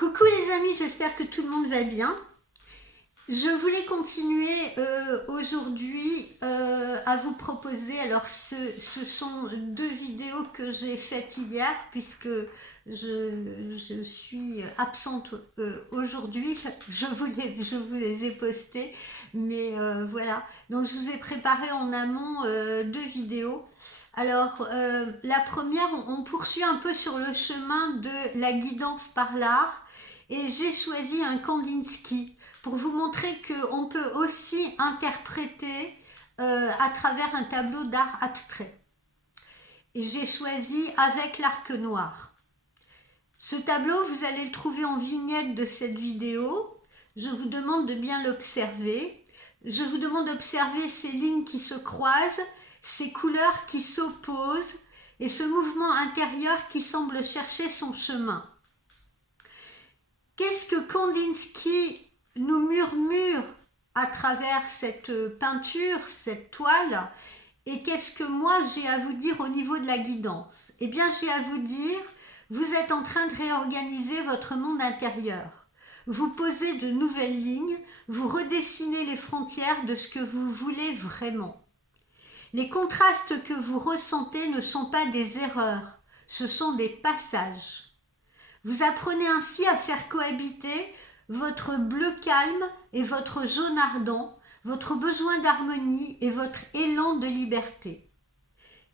Coucou les amis, j'espère que tout le monde va bien. Je voulais continuer aujourd'hui à vous proposer, alors ce sont deux vidéos que j'ai faites hier puisque je suis absente aujourd'hui, je vous les ai postées, mais voilà, donc je vous ai préparé en amont deux vidéos. Alors la première, on poursuit un peu sur le chemin de la guidance par l'art et j'ai choisi un Kandinsky pour vous montrer qu'on peut aussi interpréter à travers un tableau d'art abstrait. Et j'ai choisi Avec l'arc noir. Ce tableau, vous allez le trouver en vignette de cette vidéo. Je vous demande de bien l'observer. Je vous demande d'observer ces lignes qui se croisent, ces couleurs qui s'opposent et ce mouvement intérieur qui semble chercher son chemin. Qu'est-ce que Kandinsky nous murmure à travers cette peinture, cette toile, et qu'est-ce que moi j'ai à vous dire au niveau de la guidance? Eh bien, j'ai à vous dire, vous êtes en train de réorganiser votre monde intérieur. Vous posez de nouvelles lignes, vous redessinez les frontières de ce que vous voulez vraiment. Les contrastes que vous ressentez ne sont pas des erreurs, ce sont des passages. Vous apprenez ainsi à faire cohabiter votre bleu calme et votre jaune ardent, votre besoin d'harmonie et votre élan de liberté.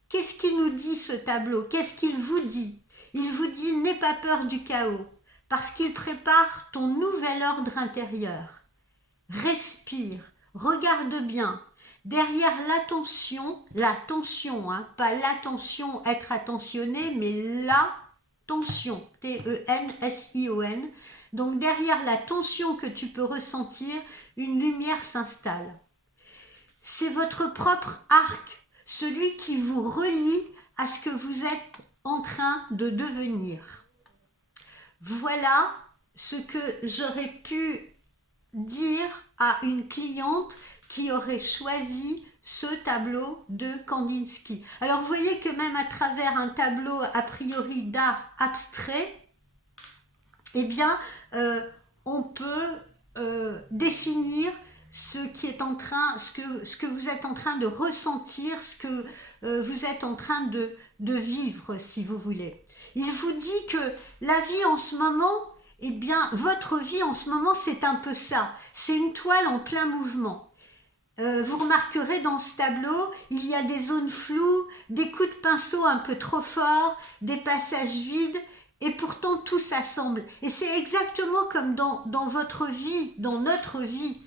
Qu'est-ce qu'il nous dit ce tableau? Qu'est-ce qu'il vous dit? Il vous dit n'aie pas peur du chaos, parce qu'il prépare ton nouvel ordre intérieur. Respire, regarde bien. Derrière l'attention, pas l'attention, être attentionné, mais la tension, T-E-N-S-I-O-N. Donc derrière la tension que tu peux ressentir, une lumière s'installe. C'est votre propre arc, celui qui vous relie à ce que vous êtes en train de devenir. Voilà ce que j'aurais pu dire à une cliente qui aurait choisi ce tableau de Kandinsky. Alors vous voyez que même à travers un tableau a priori d'art abstrait, eh bien on peut définir ce que vous êtes en train de ressentir, ce que vous êtes en train de vivre, si vous voulez. Il vous dit que la vie en ce moment, eh bien votre vie en ce moment, c'est un peu ça. C'est une toile en plein mouvement. Vous remarquerez dans ce tableau, il y a des zones floues, des coups de pinceau un peu trop forts, des passages vides, et pourtant tout s'assemble. Et c'est exactement comme dans votre vie, dans notre vie.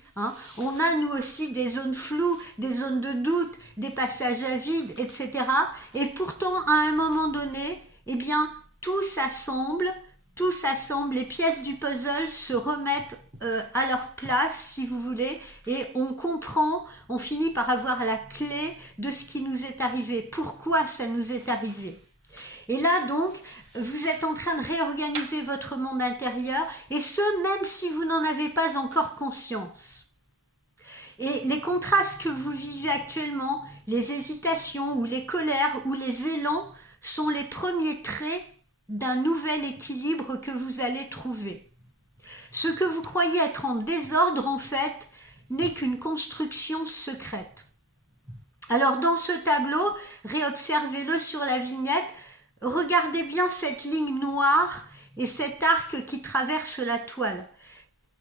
On a nous aussi des zones floues, des zones de doute, des passages à vide, etc. Et pourtant, à un moment donné, eh bien, tout s'assemble, les pièces du puzzle se remettent à leur place, si vous voulez, et on comprend, on finit par avoir la clé de ce qui nous est arrivé, pourquoi ça nous est arrivé. Et là donc, vous êtes en train de réorganiser votre monde intérieur, et ce, même si vous n'en avez pas encore conscience. Et les contrastes que vous vivez actuellement, les hésitations ou les colères ou les élans, sont les premiers traits d'un nouvel équilibre que vous allez trouver. Ce que vous croyez être en désordre, en fait, n'est qu'une construction secrète. Alors, dans ce tableau, réobservez-le sur la vignette, regardez bien cette ligne noire et cet arc qui traverse la toile.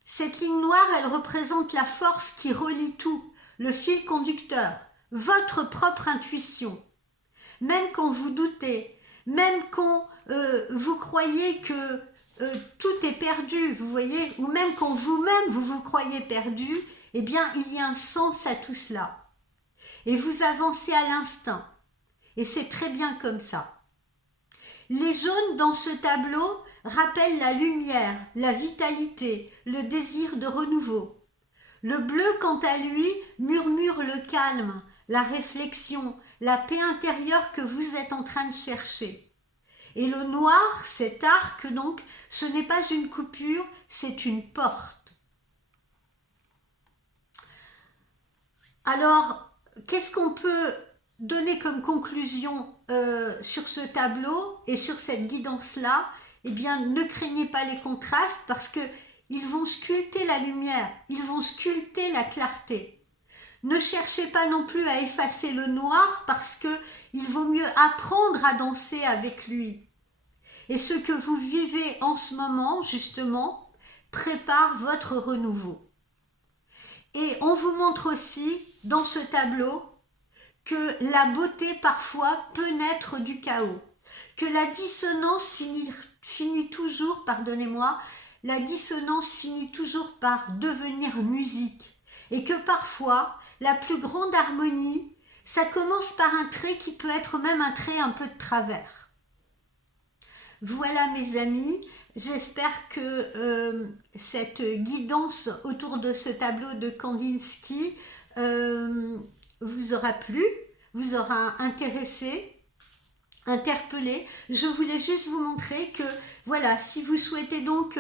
Cette ligne noire, elle représente la force qui relie tout, le fil conducteur, votre propre intuition. Même quand vous doutez, même quand vous croyez que tout est perdu, vous voyez, ou même quand vous-même vous croyez perdu, eh bien il y a un sens à tout cela. Et vous avancez à l'instinct. Et c'est très bien comme ça. Les jaunes dans ce tableau rappellent la lumière, la vitalité, le désir de renouveau. Le bleu, quant à lui, murmure le calme, la réflexion, la paix intérieure que vous êtes en train de chercher. Et le noir, cet arc donc, ce n'est pas une coupure, c'est une porte. Alors, qu'est-ce qu'on peut donner comme conclusion sur ce tableau et sur cette guidance-là? eh bien, ne craignez pas les contrastes parce que ils vont sculpter la lumière, ils vont sculpter la clarté. Ne cherchez pas non plus à effacer le noir parce que il vaut mieux apprendre à danser avec lui. Et ce que vous vivez en ce moment, justement, prépare votre renouveau. Et on vous montre aussi, dans ce tableau, que la beauté parfois peut naître du chaos, que la dissonance finit toujours, pardonnez-moi, la dissonance finit toujours par devenir musique, et que parfois, la plus grande harmonie, ça commence par un trait qui peut être même un trait un peu de travers. Voilà mes amis, j'espère que cette guidance autour de ce tableau de Kandinsky vous aura plu, vous aura intéressé, interpellé. Je voulais juste vous montrer que, voilà, si vous souhaitez donc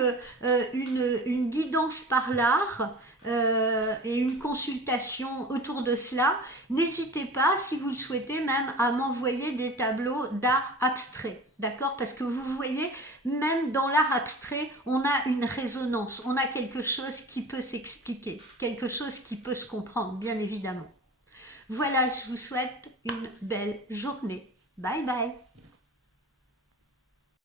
une guidance par l'art et une consultation autour de cela, n'hésitez pas, si vous le souhaitez, même à m'envoyer des tableaux d'art abstrait, d'accord? Parce que vous voyez, même dans l'art abstrait, on a une résonance, on a quelque chose qui peut s'expliquer, quelque chose qui peut se comprendre, bien évidemment. Voilà, je vous souhaite une belle journée. Bye bye.